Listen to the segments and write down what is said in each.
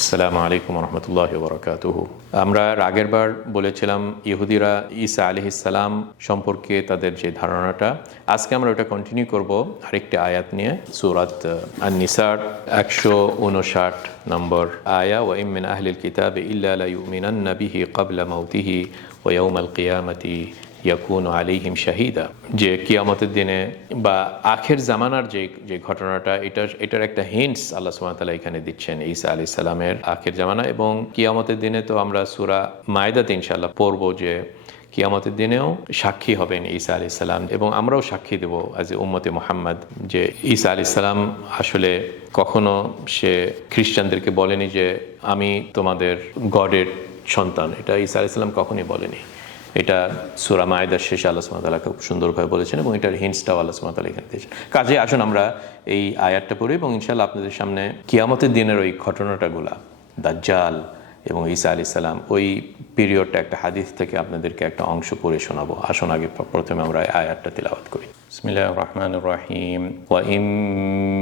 আসসালামু আলাইকুম রহমতুল্লাহ বরকাতুহ আমরা আগের বার বলেছিলাম, ইহুদিরা ঈসা আলি ইসালাম সম্পর্কে তাদের যে ধারণাটা। আজকে আমরা ওটা কন্টিনিউ করব আরেকটি আয়াত নিয়ে, সুরাত আনিসার একশো উনষাট নম্বর আয়া। ও ইমিন আহলিল কিতাব ইল্লা লা ইউমিনান্না বিহি ক্বাবলা মাউতিহি ওয়া ইয়াউমাল কিয়ামাতি। ইয়াকুন আলিহিম শাহিদা। যে কিয়ামতের দিনে বা আখের জামানার যে যে ঘটনাটা, এটা, এটার একটা হিন্টস আল্লাহ সুবহানাহু এখানে দিচ্ছেন ঈসা আলি সালামের আখের জামানা। এবং কিয়ামতের দিনে তো আমরা সুরা মায়দাতে ইনশাআল্লাহ পড়ব যে কিয়ামতের দিনেও সাক্ষী হবেন ঈসা আলি সালাম এবং আমরাও সাক্ষী দেব এ উম্মতে মোহাম্মদ যে ঈসা আলি সালাম আসলে কখনো সে খ্রিস্টানদেরকে বলেনি যে আমি তোমাদের গডের সন্তান। এটা ঈসা আলি সালাম কখনই বলেনি। এটা সুরা মায়দার শেষে আল্লাহ সুমাতালা খুব সুন্দরভাবে বলেছেন এবং এটার হিন্সটাও আল্লাহ সুমাতালা এখানে দিয়েছেন। কাজে আসুন আমরা এই আয়ারটা পড়ি এবং ইনশাল্লাহ আপনাদের সামনে কিয়ামতের দিনের ওই ঘটনাটাগুলা দাজ্জাল এবং ঈসা আলি সালাম, ওই পিরিয়ডটা একটা হাদিস থেকে আপনাদেরকে একটা অংশ পড়ে শোনাবো। আসুন আগে প্রথমে আমরা আয়ারটা তিলাবাত করি। বিসমিল্লাহির রহমান রহিম।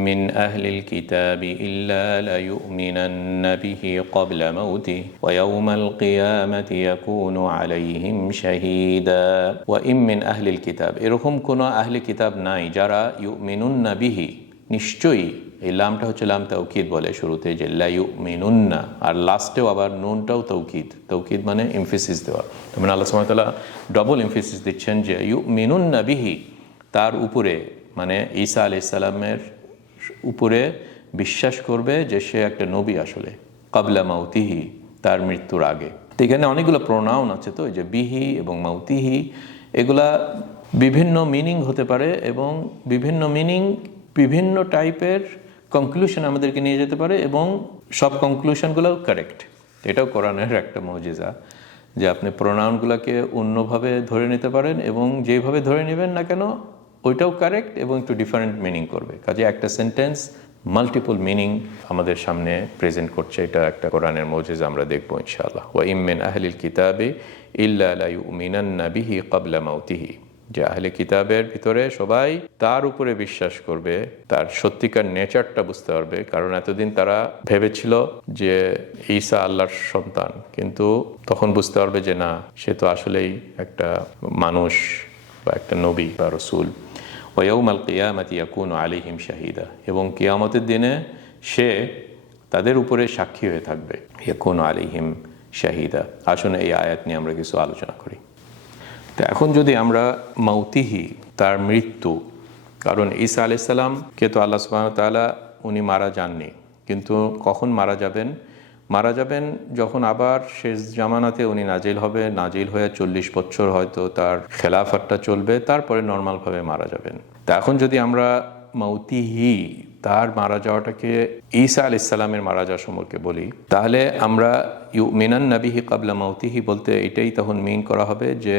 من أهل الكتاب إلا ليؤمنن به قبل موته ويوم القيامة يكون عليهم شهيدا وإن من أهل الكتاب এরকম কোনো আহলে কিতাব নাই যারা ইউমিনুন্ন বিহি নিশ্চয়ই এই লামটা হচ্ছে লাম তৌকিদ বলে শুরুতে যে লাইউ মিনুন্না আর লাস্টেও আবার নুনটাও তৌকিদ তৌকিদ মানে ইমফিসিস দেওয়া তার মানে আল্লাহ সুমতাল্লাহ ডবল ইমফিসিস দিচ্ছেন যে ইউ মিনুন্না বিহি তার উপরে মানে ঈসা আলি সাল্লামের উপরে বিশ্বাস করবে যে সে একটা নবী আসলে, কাবলা মাউতিহি, তার মৃত্যুর আগে। তো এখানে অনেকগুলো প্রোনাউন আছে তো যে বিহি এবং মাউতিহি, এগুলা বিভিন্ন মিনিং হতে পারে এবং বিভিন্ন মিনিং বিভিন্ন টাইপের কনক্লুশন আমাদেরকে নিয়ে যেতে পারে এবং সব কনক্লুশনগুলোও কারেক্ট এটাও কোরআনের একটা মজিজা, যে আপনি প্রোনাউনগুলোকে অন্যভাবে ধরে নিতে পারেন এবং যেভাবে ধরে নেবেন না কেন ওইটাও কারেক্ট এবং একটু ডিফারেন্ট মিনিং করবে। কাজে একটা সেন্টেন্স মাল্টিপল মিনিং আমাদের সামনে প্রেজেন্ট করছে, এটা একটা কোরআনের মৌজেজ আমরা দেখব ইনশাআল্লাহ। ওয়া ইমেন আহলিল কিতাবে ইল্লা লা ইউমিনান্না বিহি ক্বাবলা মাউতিহি। যে আহলে কিতাবের ভিতরে সবাই তার উপরে বিশ্বাস করবে, তার সত্যিকার নেচারটা বুঝতে পারবে। কারণ এতদিন তারা ভেবেছিল যে ঈসা আল্লাহর সন্তান, কিন্তু তখন বুঝতে পারবে যে না, সে তো আসলেই একটা মানুষ বা একটা নবী বা রসুল। ওয়াউমাল কিয়ামাতি ইয়াকুন আলিহিম শাহিদা এবং কিয়ামতের দিনে সে তাদের উপরে সাক্ষী হয়ে থাকবে। ইয়াকুন আলিহিম শাহিদা আসুন এই আয়াত নিয়ে আমরা কিছু আলোচনা করি। তো এখন যদি আমরা মাউতিহি, তার মৃত্যু, কারণ ঈসা আলাইসাল্লামকে তো আল্লাহ সুবাহ তালা উনি মারা যাননি, কিন্তু কখন মারা যাবেন? মারা যাবেন যখন আবার শেষ জামানাতে উনি নাজিল হবে, নাজিল হয়ে চল্লিশ বছর হয়তো তার খেলাফারটা চলবে, তারপরে নর্মালভাবে মারা যাবেন। তা এখন যদি আমরা মাউতিহি, তার মারা যাওয়াটাকে ঈসা আল ইসলামের মারা যাওয়া সম্পর্কে বলি, তাহলে আমরা ইউ মিনান নাবিহি কাবলা মাউতিহি বলতে এটাই তখন মিন করা হবে যে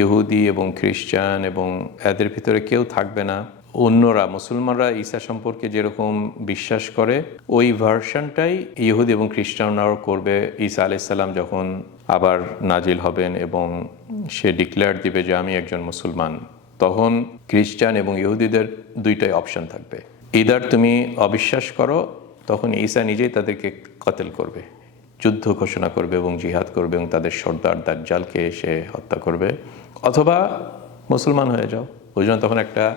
ইহুদি এবং খ্রিস্টান এবং এদের ভিতরে কেউ থাকবে না। অন্যরা, মুসলমানরা ঈসা সম্পর্কে যেরকম বিশ্বাস করে, ওই ভার্সনটাই ইহুদি এবং খ্রিস্টানরাও করবে ঈসা আলাইসাল্লাম যখন আবার নাজিল হবেন এবং সে ডিক্লেয়ার দিবে যে আমি একজন মুসলমান। তখন খ্রিস্টান এবং ইহুদিদের দুইটাই অপশন থাকবে। ইদার তুমি অবিশ্বাস করো, তখন ঈসা নিজেই তাদেরকে কতেল করবে, যুদ্ধ ঘোষণা করবে এবং জিহাদ করবে এবং তাদের সর্দার দাজ্জালকে এসে হত্যা করবে। অথবা মুসলমান হয়ে যাও। ওই জন্য তখন একটা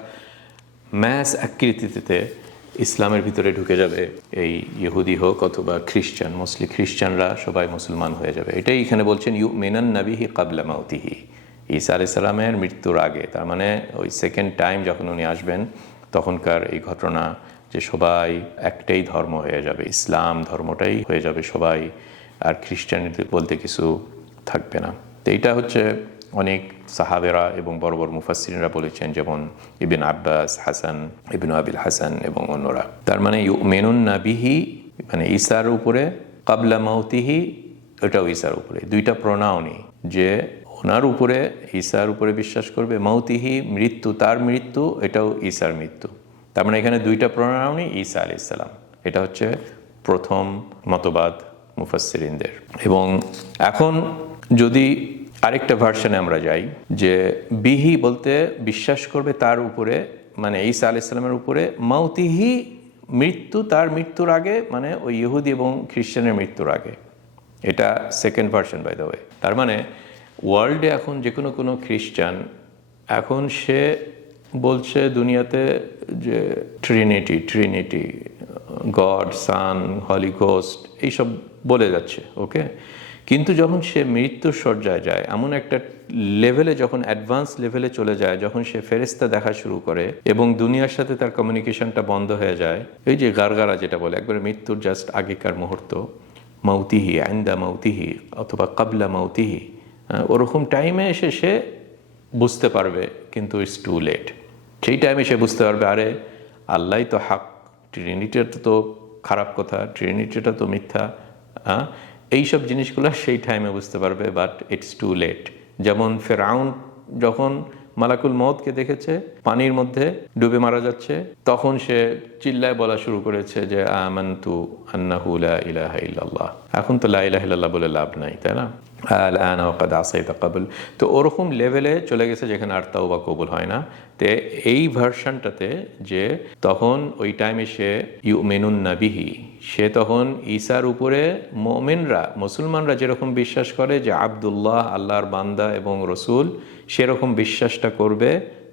ম্যাস আকৃতিতে ইসলামের ভিতরে ঢুকে যাবে এই ইহুদি হোক অথবা খ্রিস্টান মুসলিম খ্রিস্টানরা সবাই মুসলমান হয়ে যাবে। এটাই এখানে বলছেন ইউ মেনান নাবিহি কাবলা মাউতিহি। ঈসা আলি সালামের মৃত্যুর আগে, তার মানে ওই সেকেন্ড টাইম যখন উনি আসবেন, তখনকার এই ঘটনা যে সবাই একটাই ধর্ম হয়ে যাবে, ইসলাম ধর্মটাই হয়ে যাবে সবাই, আর খ্রিস্টানিটি বলতে কিছু থাকবে না। তো এইটা হচ্ছে অনেক সাহাবেরা এবং বড় বড় মুফাসিনরা বলেছেন যেমন ইবিন আব্বাস, হাসান, ইবিন আবিল হাসান এবং অন্যরা। তার মানে মেনুন নাবিহি মানে ঈসার উপরে কাবলা মাউতিহি ওটাও ঈসার উপরে। দুইটা প্রণাউনি যে ওনার উপরে, ঈসার উপরে বিশ্বাস করবে, মাউতিহি মৃত্যু, তার মৃত্যু, এটাও ঈসার মৃত্যু। তার মানে এখানে দুইটা প্রণাউনি ঈসা আলি ইসলাম এটা হচ্ছে প্রথম মতবাদ মুফাসিরিনদের এবং এখন যদি আরেকটা ভার্সনে আমরা যাই, যে বিহি বলতে বিশ্বাস করবে তার উপরে মানে ঈসা আলি ইসলামের উপরে, মাউতিহি মৃত্যু, তার মৃত্যুর আগে মানে ওই ইহুদি এবং খ্রিস্টানের মৃত্যুর আগে। এটা second version by the way তার মানে ওয়ার্ল্ডে এখন যে কোনো কোনো খ্রিস্টান, এখন সে বলছে দুনিয়াতে যে trinity trinity God son holy ghost এইসব বলে যাচ্ছে ওকে কিন্তু যখন সে মৃত্যুর সজ্জায় যায়, এমন একটা লেভেলে, যখন অ্যাডভান্স লেভেলে চলে যায়, যখন সে ফেরেস্তা দেখা শুরু করে এবং দুনিয়ার সাথে তার কমিউনিকেশনটা বন্ধ হয়ে যায়, এই যে গারগারা যেটা বলে, একবারে মৃত্যুর জাস্ট আগেকার মুহূর্ত, মাউতিহি, আইন্দা মাউতিহি অথবা কাবলা মাউতিহি ওরকম টাইমে এসে সে বুঝতে পারবে, কিন্তু ইটস টু লেট সেই টাইমে সে বুঝতে পারবে, আরে আল্লাহ তো হাক ট্রিনিটিটা তো খারাপ কথা ট্রিনিটিটা তো মিথ্যা হ্যাঁ এইসব জিনিসগুলো সেই টাইমে বুঝতে পারবে বাট ইটস টু লেট যেমন ফেরাউন যখন মালাকুল মদকে দেখেছে, পানির মধ্যে ডুবে মারা যাচ্ছে, তখন সে চিল্লায় বলা শুরু করেছে যে, আমান্তু আন্নাহু লা ইলাহা ইল্লাল্লাহ। এখন তো লা ইলাহা ইল্লাল্লাহ বলে লাভ নাই, তাই না? আল আনা ওয়াকাদ আসাইতা কাবুল তো ওরকম লেভেলে চলে গেছে যেখানে আর তাও বা কবুল হয় না। তে এই ভার্সনটাতে যে তখন ওই টাইমে সে ইউ মেনুন নাবিহি, সে তখন ঈসার উপরে মোমেনরা, মুসলমানরা যেরকম বিশ্বাস করে যে আবদুল্লাহ আল্লাহর বান্দা এবং রসুল সেরকম বিশ্বাসটা করবে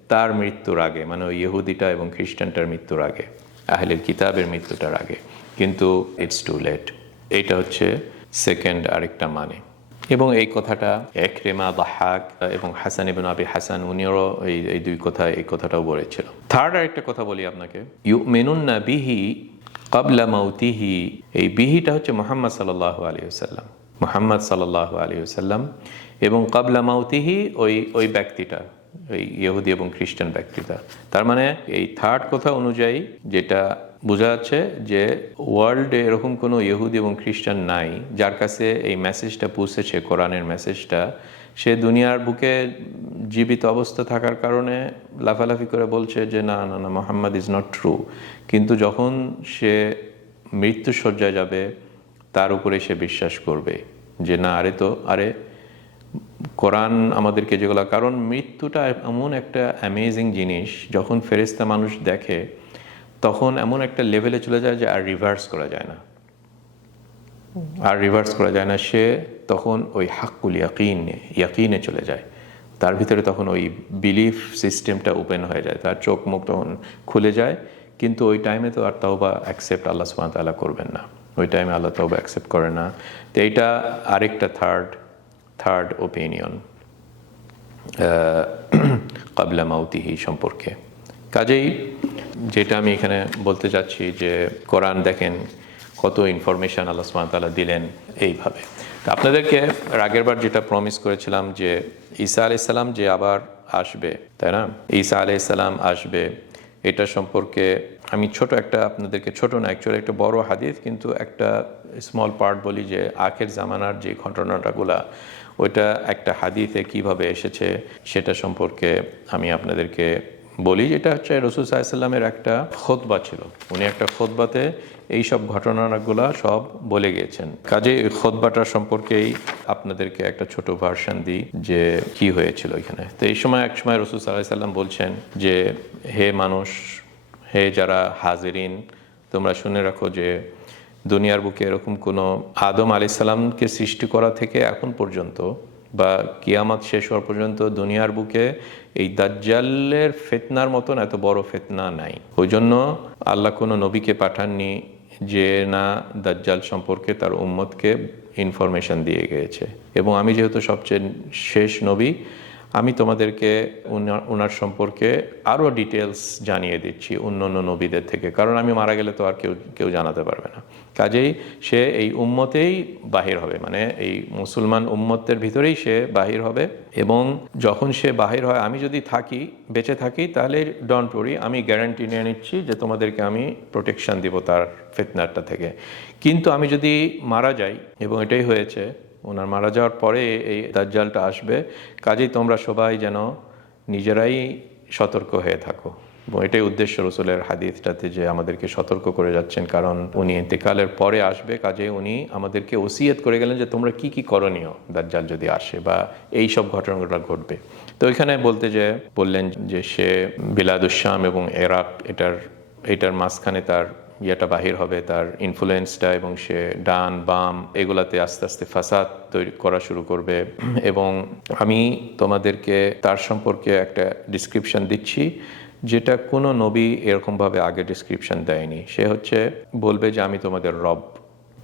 তার মৃত্যুর আগে মানে ওই ইহুদিটা এবং খ্রিস্টানটার মৃত্যুর আগে আহলের কিতাবের মৃত্যুটার আগে। কিন্তু ইটস টু লেট এইটা হচ্ছে সেকেন্ড আরেকটা মানে। এবং এই কথাটা একরেমা বাহাক এবং হাসান ইবিন আবি হাসান, উনিও এই এই দুই কথা, এই কথাটাও বলেছিল। থার্ড আরেকটা কথা বলি আপনাকে। ইউ মেনুন না বিহি কাবলা মাউতিহি। এই বিহিটা হচ্ছে মোহাম্মদ সাল্লাহ আলী সাল্লাম মোহাম্মদ সাল্লাহ আলী সাল্লাম এবং কাবলা মাউতিহি ওই ওই ব্যক্তিটা ওই ইহুদি এবং খ্রিস্টান ব্যক্তিটা। তার মানে এই থার্ড কথা অনুযায়ী যেটা বোঝা যাচ্ছে যে ওয়ার্ল্ডে এরকম কোনো ইহুদি এবং খ্রিস্টান নাই, যার কাছে এই মেসেজটা পৌঁছেছে, কোরআনের মেসেজটা। সে দুনিয়ার বুকে জীবিত অবস্থা থাকার কারণে লাফালাফি করে বলছে যে, না না না, মোহাম্মদ ইজ নট ট্রু কিন্তু যখন সে মৃত্যুসজ্জায় যাবে, তার উপরে সে বিশ্বাস করবে যে, না, আরে তো, আরে, কোরআন আমাদেরকে যেগুলো কারণ মৃত্যুটা এমন একটা অ্যামেজিং জিনিস, যখন ফেরেস্তা মানুষ দেখে তখন এমন একটা লেভেলে চলে যায় যে আর রিভার্স করা যায় না। আর রিভার্স করা যায় না, সে তখন ওই হাক্কুল ইয়াকিনে ইয়াকিনে চলে যায়। তার ভিতরে তখন ওই বিলিফ সিস্টেমটা ওপেন হয়ে যায়, তার চোখ মুখ তখন খুলে যায়। কিন্তু ওই টাইমে তো আর তাও বা অ্যাকসেপ্ট আল্লাহ সুবাহ তাল্লাহ করবেন না। ওই টাইমে আল্লাহ তাও বা অ্যাকসেপ্ট করে না। তো এইটা আরেকটা থার্ড থার্ড ওপিনিয়ন কাবলা মাউতিহি সম্পর্কে। কাজেই যেটা আমি এখানে বলতে চাচ্ছি যে কোরআন দেখেন কত ইনফরমেশান আল্লাহ ওয়া দিলেন এইভাবে। তো আপনাদেরকে আগের বার যেটা প্রমিস করেছিলাম যে ঈসা আলাইসাল্লাম যে আবার আসবে, তাই না? ঈসা আলাইসাল্লাম আসবে, এটা সম্পর্কে আমি ছোট একটা, আপনাদেরকে ছোট না অ্যাকচুয়ালি একটা বড় হাদিস, কিন্তু একটা স্মল পার্ট বলি যে আখের জামানার যে ঘটনাটাগুলা, ওইটা একটা হাদিসে কীভাবে এসেছে সেটা সম্পর্কে আমি আপনাদেরকে বলি যেটা হচ্ছে রসুল সাহাশাল্লামের একটা খোদবা ছিল। উনি একটা খোদবাতে এই সব ঘটনাগুলা সব বলে গিয়েছেন। কাজে খোদবাটা সম্পর্কেই আপনাদেরকে একটা ছোট ভার্সন দিই যে কি হয়েছিল এখানে। তো এই সময় এক সময় রসুল সাল্লাম বলছেন যে, হে মানুষ, হে যারা হাজিরিন, তোমরা শুনে রাখো যে, দুনিয়ার বুকে এরকম কোনো আদম আলাইসাল্লামকে সৃষ্টি করা থেকে এখন পর্যন্ত বা কিয়ামত শেষ হওয়ার পর্যন্ত দুনিয়ার বুকে এই দাজ্জালের ফেতনার মতন এত বড় ফেতনা নাই। ওই জন্য আল্লাহ কোনো নবীকে পাঠাননি যে না দাজ্জাল সম্পর্কে তার উম্মতকে ইনফরমেশন দিয়ে গিয়েছে। এবং আমি যেহেতু সবচেয়ে শেষ নবী, আমি তোমাদেরকে ওনার সম্পর্কে আরও ডিটেলস জানিয়ে দিচ্ছি অন্য অন্য নবীদের থেকে। কারণ আমি মারা গেলে তো আর কেউ কেউ জানাতে পারবে না। কাজেই সে এই উম্মতেই বাহির হবে মানে এই মুসলমান উম্মতের ভিতরেই সে বাহির হবে এবং যখন সে বাহির হয়, আমি যদি থাকি, বেঁচে থাকি, তাহলে ডন ওরি আমি গ্যারান্টি নিয়ে নিচ্ছি যে তোমাদেরকে আমি প্রোটেকশন দিব তার ফিতনারটা থেকে। কিন্তু আমি যদি মারা যাই, এবং এটাই হয়েছে, ওনার মারা যাওয়ার পরে এই দাজ্জালটা আসবে, কাজেই তোমরা সবাই যেন নিজেরাই সতর্ক হয়ে থাকো। এবং এটাই উদ্দেশ্য রসুলের হাদিসটাতে যে আমাদেরকে সতর্ক করে যাচ্ছেন, কারণ উনি ইন্তেকালের পরে আসবে কাজে উনি আমাদেরকে ওসিয়ত করে গেলেন যে তোমরা কি কি করণীয় দাজ্জাল যদি আসে বা এই সব ঘটনাগুলো ঘটবে। তো ওইখানে বলতে যে, বললেন যে সে বিলাদুশ্যাম এবং এরাক, এটার এটার মাঝখানে তার ইয়েটা বাহির হবে, তার ইনফ্লুয়েন্সটা এবং সে ডান, বাম, এগুলাতে আস্তে আস্তে ফাসাদ তৈরি করা শুরু করবে। এবং আমি তোমাদেরকে তার সম্পর্কে একটা ডিসক্রিপশন দিচ্ছি। যেটা কোনো নবী এরকমভাবে আগে ডিসক্রিপশন দেয়নি। সে হচ্ছে বলবে যে, আমি তোমাদের রব।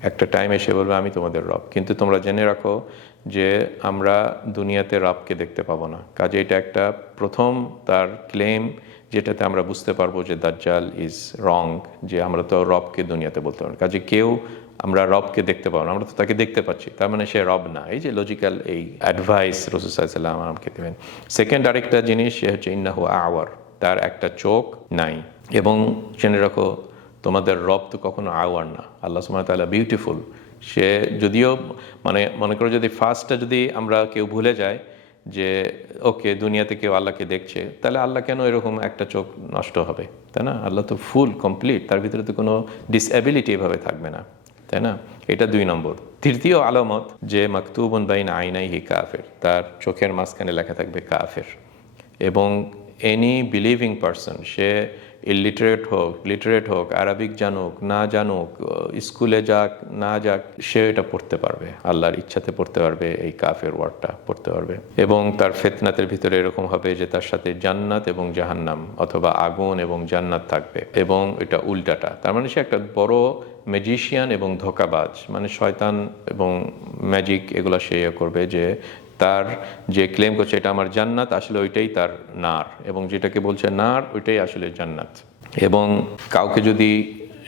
একটা টাইম এসে বলবে, আমি তোমাদের রব। কিন্তু তোমরা জেনে রাখো যে, আমরা দুনিয়াতে রবকে দেখতে পাবো না। কাজে এটা একটা প্রথম তার ক্লেম যেটাতে আমরা বুঝতে পারব যে, দাজ্জাল ইজ রং যে আমরা তো রবকে দুনিয়াতে বলতে পারব। কাজে কেউ আমরা রবকে দেখতে পাবো না, আমরা তো তাকে দেখতে পাচ্ছি। তার মানে সে রব না। এই যে লজিক্যাল এই অ্যাডভাইস রসুসাল্লাম আমাকে দেবেন। সেকেন্ড আরেকটা জিনিস, সে হচ্ছে, ইন্নাহু আওয়ার। তার একটা চোখ নাই। এবং জেনে রাখো, তোমাদের রব তো কখনো আওয়ার না। আল্লাহ সুমাত তাআলা বিউটিফুল সে যদিও মানে মনে করো যদি ফার্স্টটা যদি আমরা কেউ ভুলে যায় যে ওকে দুনিয়াতে কেউ আল্লাহকে দেখছে, তাহলে আল্লাহ কেন এরকম একটা চোখ নষ্ট হবে? তাই না? আল্লাহ তো ফুল কমপ্লিট তার ভিতরে তো কোনো ডিসএবিলিটি এভাবে থাকবে না। তাই না? এটা দুই নম্বর। তৃতীয় আলামত, যে মাকতুবন বাইন আইনাই হি কাফের। তার চোখের মাঝখানে লেখা থাকবে কাফের। এবং এনি বিলিভিং পারসন সে ইলিটারেট হোক লিটারেট হোক আরবিক জানুক, না জানুক স্কুলে যাক, না যাক, সে এটা পড়তে পারবে। আল্লাহর ইচ্ছাতে পড়তে পারবে, এই কাফের ওয়ার্ডটা পড়তে পারবে। এবং তার ফেতনাতের ভিতরে এরকম হবে যে তার সাথে জান্নাত এবং জাহান্নাম, অথবা আগুন এবং জান্নাত থাকবে। এবং এটা উল্টাটা। তার মানে সে একটা বড় ম্যাজিশিয়ান এবং ধোকাবাজ। মানে শয়তান এবং ম্যাজিক এগুলো সে ইয়ে করবে যে তার যে ক্লেম করছে এটা আমার জান্নাত, আসলে ওইটাই তার নার এবং যেটাকে বলছে নার, ওইটাই আসলে জান্নাত। এবং কাউকে যদি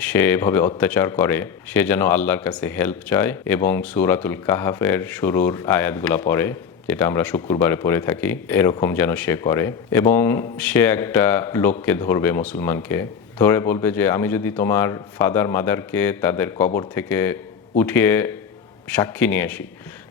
সে এভাবে অত্যাচার করে, সে যেন আল্লাহর কাছে হেল্প চায় এবং সুরাতুল কাহাফের শুরুর আয়াতগুলা পড়ে, যেটা আমরা শুক্রবারে পড়ে থাকি, এরকম যেন সে করে। এবং সে একটা লোককে ধরবে মুসলমানকে, ধরে বলবে যে, আমি যদি তোমার ফাদার মাদারকে তাদের কবর থেকে উঠিয়ে সাক্ষী নিয়ে আসি।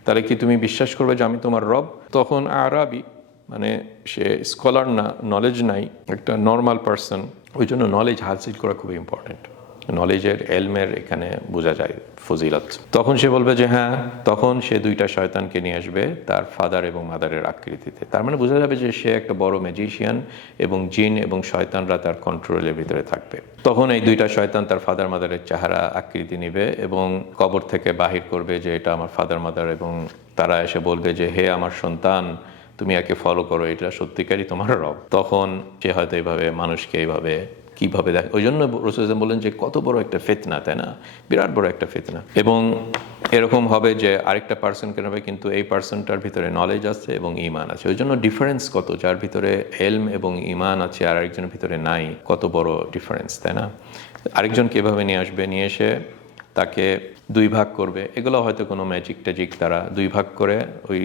তাহলে কি তুমি বিশ্বাস করবে যে আমি তোমার রব? তখন আরবি মানে সে স্কলার না নলেজ নাই, একটা নর্মাল পার্সন ওই জন্য নলেজ হাসিল করা খুবই ইম্পর্টেন্ট নলেজের এলমের এখানে বোঝা যায় ফজিলত। তখন সে বলবে যে হ্যাঁ তখন সে দুইটা শয়তানকে নিয়ে আসবে তার ফাদার এবং মাদারের আকৃতিতে। তার মানে বোঝা যাবে যে, সে একটা বড় ম্যাজিশিয়ান এবং জিন এবং শয়তানরা তার কন্ট্রোলের ভিতরে থাকবে। তখন এই দুইটা শয়তান তার ফাদার মাদারের চেহারা আকৃতি নিবে এবং কবর থেকে বাহির করবে যে, এটা আমার ফাদার মাদার এবং তারা এসে বলবে যে, হে আমার সন্তান, তুমি একে ফলো করো, এটা সত্যিকারই তোমার রব। তখন সে হয়তো এইভাবে, মানুষকে এইভাবে কীভাবে দেখ, ওই জন্য রসুল ইসলাম বললেন যে কত বড় একটা ফেতনা, তাই না? বিরাট বড় একটা ফেতনা। এবং এরকম হবে যে আরেকটা পার্সন কেন হবে কিন্তু এই পার্সনটার ভিতরে নলেজ আছে এবং ইমান আছে। ওই জন্য ডিফারেন্স কত? যার ভিতরে এলম এবং ইমান আছে আর আরেকজনের ভিতরে নাই, কত বড় ডিফারেন্স তাই না? আরেকজন কীভাবে নিয়ে আসবে, নিয়ে এসে তাকে দুই ভাগ করবে। এগুলো হয়তো কোনো ম্যাজিক ট্যাজিক তারা দুই ভাগ করে ওই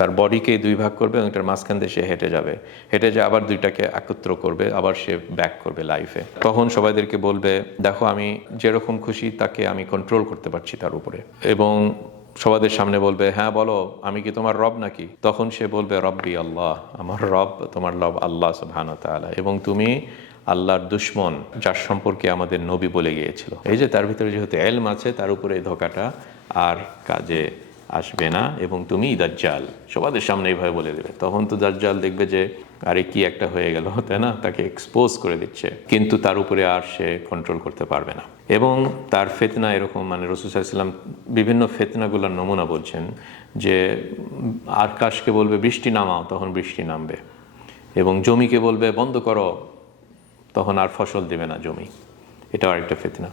তার বডিকে দুই ভাগ করবে এবং এটার মাঝখান দিয়ে সে হেঁটে যাবে। হেঁটে যে আবার দুইটাকে একত্র করবে, আবার সে ব্যাক করবে লাইফে তখন সবাইদেরকে বলবে, দেখো, আমি যেরকম খুশি, তাকে আমি কন্ট্রোল করতে পারছি তার উপরে। এবং সবাদের সামনে বলবে হ্যাঁ বলো, আমি কি তোমার রব নাকি? তখন সে বলবে, রব্বি আল্লাহ, আমার রব, তোমার রব আল্লাহ তাআলা। এবং তুমি আল্লাহর দুশ্মন, যার সম্পর্কে আমাদের নবী বলে গিয়েছিল। এই যে তার ভিতরে যেহেতু এলম আছে, তার উপরে ধোকাটা আর কাজে আসবে না এবং তুমি দাজ্জাল। সবাদের সামনে এইভাবে বলে দেবে। তখন তো দাজ্জাল দেখবে যে, আরে, কি একটা হয়ে গেল তাই না? তাকে এক্সপোজ করে দিচ্ছে। কিন্তু তার উপরে আর সে কন্ট্রোল করতে পারবে না। এবং তার ফেতনা এরকম মানে রসুসাল্লাম বিভিন্ন ফেতনাগুলোর নমুনা বলছেন যে আকাশকে বলবে, বৃষ্টি নামাও তখন বৃষ্টি নামবে। এবং জমিকে বলবে, বন্ধ করো তখন আর ফসল দেবে না জমি। এটাও আরেকটা ফেতনা।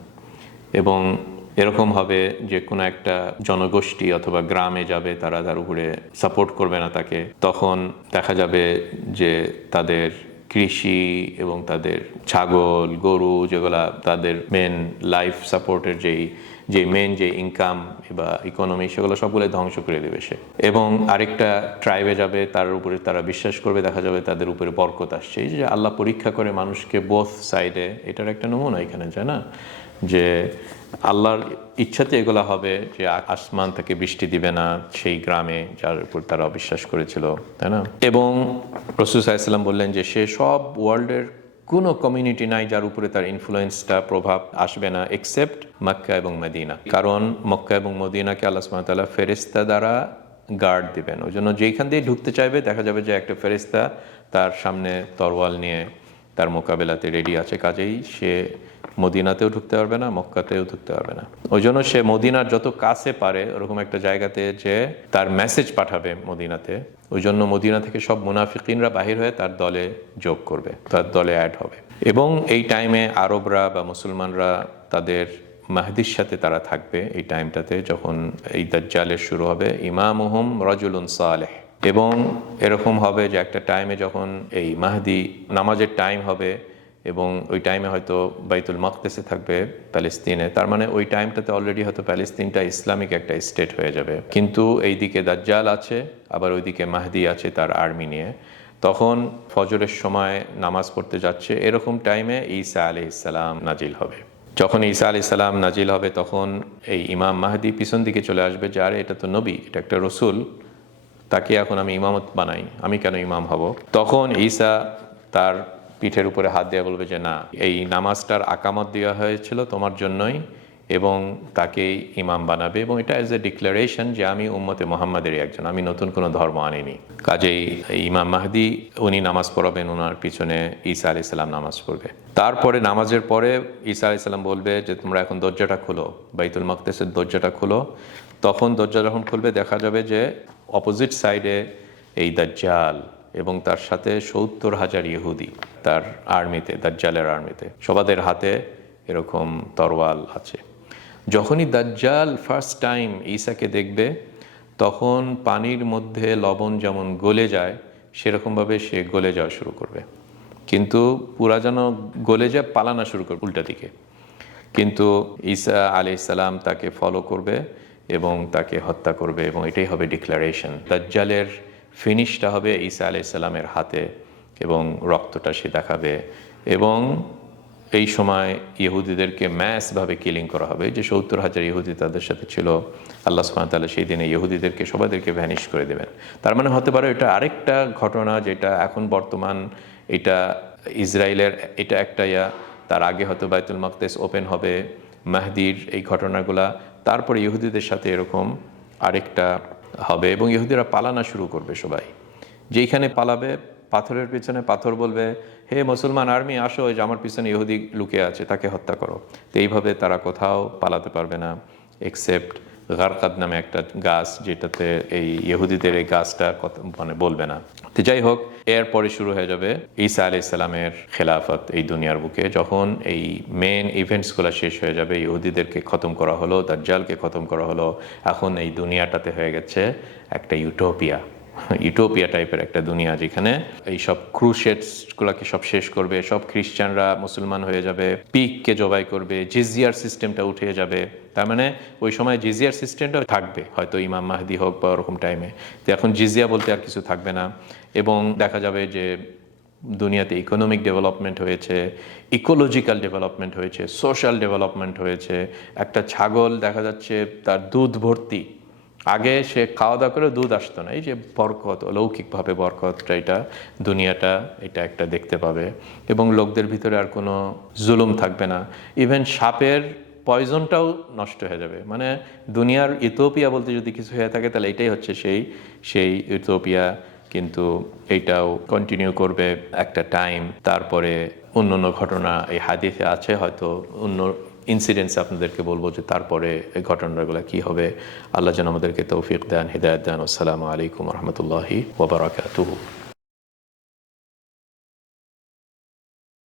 এবং এরকম হবে যে কোনো একটা জনগোষ্ঠী অথবা গ্রামে যাবে, তারা তার উপরে সাপোর্ট করবে না তাকে, তখন দেখা যাবে যে তাদের কৃষি এবং তাদের ছাগল, গরু যেগুলা তাদের মেন লাইফ সাপোর্টের যেই যে মেন যে ইনকাম বা ইকোনমি সেগুলো সবগুলো ধ্বংস করে দেবে সে। এবং আরেকটা ট্রাইবে যাবে, তার উপরে তারা বিশ্বাস করবে, দেখা যাবে তাদের উপরে বরকত আসছে। এই যে আল্লাহ পরীক্ষা করে মানুষকে বোথ সাইডে এটার একটা নমুনা এখানে যায় না? যে আল্লাহর ইচ্ছাতে এগুলো হবে যে আসমান থেকে বৃষ্টি দিবে না সেই গ্রামে যার উপর তারা অবিশ্বাস করেছিল, তাই না? এবং রসুল সাল্লাম বললেন যে সে সব ওয়ার্ল্ডের কোনো কমিউনিটি নাই যার উপরে তার ইনফ্লুয়েন্সটা প্রভাব আসবে না এক্সেপ্ট মক্কা এবং মদিনা। কারণ মক্কা এবং মদিনাকে আল্লাহ সুবহানাহু ফেরিস্তা দ্বারা গার্ড দিবেন। ওই জন্য যেইখান দিয়ে ঢুকতে চাইবে, দেখা যাবে যে একটা ফেরিস্তা তার সামনে তরওয়াল নিয়ে তার মোকাবেলাতে রেডি আছে কাজেই। সে মদিনাতেও ঢুকতে পারবে না, মক্কাতেও ঢুকতে পারবে না। ওই জন্য সে মদিনার যত কাছে পারে, ওরকম একটা জায়গাতে যে তার মেসেজ পাঠাবে মদিনাতে, ওই জন্য মদিনা থেকে সব মুনাফিকিনরা বাহির হয়ে তার দলে যোগ করবে, তার দলে অ্যাড হবে। এবং এই টাইমে আরবরা বা মুসলমানরা তাদের মাহদির সাথে তারা থাকবে, এই টাইমটাতে যখন এই দাজ্জালের শুরু হবে ইমাম ইমামুহুম রাজুলুন সালেহ। এবং এরকম হবে যে একটা টাইমে যখন এই মাহদি নামাজের টাইম হবে এবং ওই টাইমে হয়তো বাইতুল মকদেসে থাকবে প্যালেস্তিনে, তার মানে ওই টাইমটাতে অলরেডি হয়তো প্যালেস্তিনটা ইসলামিক একটা স্টেট হয়ে যাবে। কিন্তু এইদিকে দাজ্জাল আছে, আবার ওইদিকে মাহদি আছে তার আর্মি নিয়ে। তখন ফজরের সময় নামাজ পড়তে যাচ্ছে, এরকম টাইমে ঈসা আলি ইসালাম নাজিল হবে। যখন ঈসা আলি সালাম নাজিল হবে, তখন এই ইমাম মাহদি পিছন দিকে চলে আসবে যে, আরে, এটা তো নবী, এটা একটা রসুল। তাকে এখন আমি ইমামত বানাই, আমি কেন ইমাম হব? তখন ঈসা তার পিঠের উপরে হাত দিয়ে বলবে যে, না, এই নামাজটার আকামত দেওয়া হয়েছিল তোমার জন্যই এবং তাকে ইমাম বানাবে এবং এটা এজ এ ডিক্লারেশন যে আমি উম্মতে মোহাম্মদেরই একজন, আমি নতুন কোনো ধর্ম আনিনি। কাজেই ইমাম মাহদি, উনি নামাজ পড়াবেন ওনার পিছনে ঈসা আলি সাল্লাম নামাজ পড়বে। তারপরে নামাজের পরে ঈসা আলি সাল্লাম বলবে যে, তোমরা এখন দরজাটা খোলো, বাইতুল মকদেসের দরজাটা খোলো। তখন দরজা যখন খুলবে, দেখা যাবে যে অপোজিট সাইডে এই দাজ্জাল এবং তার সাথে সত্তর হাজার ইহুদি তার আর্মিতে দাজ্জালের আর্মিতে সবাদের হাতে এরকম তরোয়াল আছে। যখনই দাজ্জাল ফার্স্ট টাইম ঈসাকে দেখবে, তখন পানির মধ্যে লবণ যেমন গলে যায়, সেরকমভাবে সে গলে যাওয়া শুরু করবে। কিন্তু পুরা যেন গলে যায়, পালানো শুরু করবে উল্টা দিকে। কিন্তু ঈসা আলি তাকে ফলো করবে এবং তাকে হত্যা করবে এবং এটাই হবে ডিক্লারেশন দাজ্জালের ফিনিশটা হবে ঈসা আলি ইসালামের হাতে এবং রক্তটা সে দেখাবে এবং এই সময় ইহুদিদেরকে ম্যাসভাবে কিলিং করা হবে। যে সত্তর হাজার ইহুদি তাদের সাথে ছিল, আল্লাহ সুবহানাহু তাআলা সেই দিনে ইহুদিদেরকে, সবাইদেরকে ভ্যানিশ করে দেবেন। তার মানে হতে পারে এটা আরেকটা ঘটনা যেটা এখন বর্তমান এটা ইসরায়েলের, এটা একটা ইয়া, তার আগে হয়তো বাইতুল মাকদেস ওপেন হবে, মাহদির এই ঘটনাগুলা। তারপরে ইহুদিদের সাথে এরকম আরেকটা হবে এবং ইহুদিরা পালানো শুরু করবে সবাই। যেইখানে পালাবে, পাথরের পিছনে পাথর বলবে, হে মুসলমান আর্মি, আসো যে আমার পিছনে ইহুদি লুকে আছে, তাকে হত্যা করো। তো এইভাবে তারা কোথাও পালাতে পারবে না এক্সেপ্ট গারকাদ নামে একটা গাছ যেটাতে এই ইহুদিদের এই গাছটা মানে বলবে না। তো যাই হোক, এরপরে শুরু হয়ে যাবে ঈসা আলি ইসলামের খেলাফত এই দুনিয়ার বুকে। যখন এই মেন ইভেন্টসগুলো শেষ হয়ে যাবে, ইহুদিদেরকে খতম করা হলো তার জালকে খতম করা হলো, এখন এই দুনিয়াটাতে হয়ে গেছে একটা ইউটোপিয়া ইউটোপিয়া টাইপের একটা দুনিয়া যেখানে এই সব ক্রুশেটসগুলোকে সব শেষ করবে, সব খ্রিস্টানরা মুসলমান হয়ে যাবে, পিককে জবাই করবে, জিজিয়ার সিস্টেমটা উঠে যাবে। তার মানে ওই সময় জিজিয়ার সিস্টেমটা থাকবে, হয়তো ইমাম মাহদি হোক বা ওরকম টাইমে তো এখন জিজিয়া বলতে আর কিছু থাকবে না। এবং দেখা যাবে যে দুনিয়াতে ইকোনমিক ডেভেলপমেন্ট হয়েছে ইকোলজিক্যাল ডেভেলপমেন্ট হয়েছে সোশ্যাল ডেভেলপমেন্ট হয়েছে। একটা ছাগল দেখা যাচ্ছে তার দুধ ভর্তি। আগে সে খাওয়া দাওয়া করে দুধ আসতো না। এই যে বরকত, অলৌকিকভাবে বরকতটা এটা দুনিয়াটা, এটা একটা দেখতে পাবে। এবং লোকদের ভিতরে আর কোনো জুলুম থাকবে না। ইভেন সাপের পয়জনটাও নষ্ট হয়ে যাবে। মানে দুনিয়ার ইথোপিয়া বলতে যদি কিছু হয়ে থাকে, তাহলে এটাই হচ্ছে সেই সেই ইথোপিয়া কিন্তু এইটাও কন্টিনিউ করবে একটা টাইম তারপরে অন্য অন্য ঘটনা এই হাদিসে আছে, হয়তো অন্য ইনসিডেন্টস আপনাদেরকে বলব যে তারপরে ঘটনাগুলো কি হবে। আল্লাহ যেন আমাদেরকে তৌফিক দেন, হৃদায়ত দেন। আসসালামু আলাইকুম রহমতুল্লাহি ওবরাকাতুহু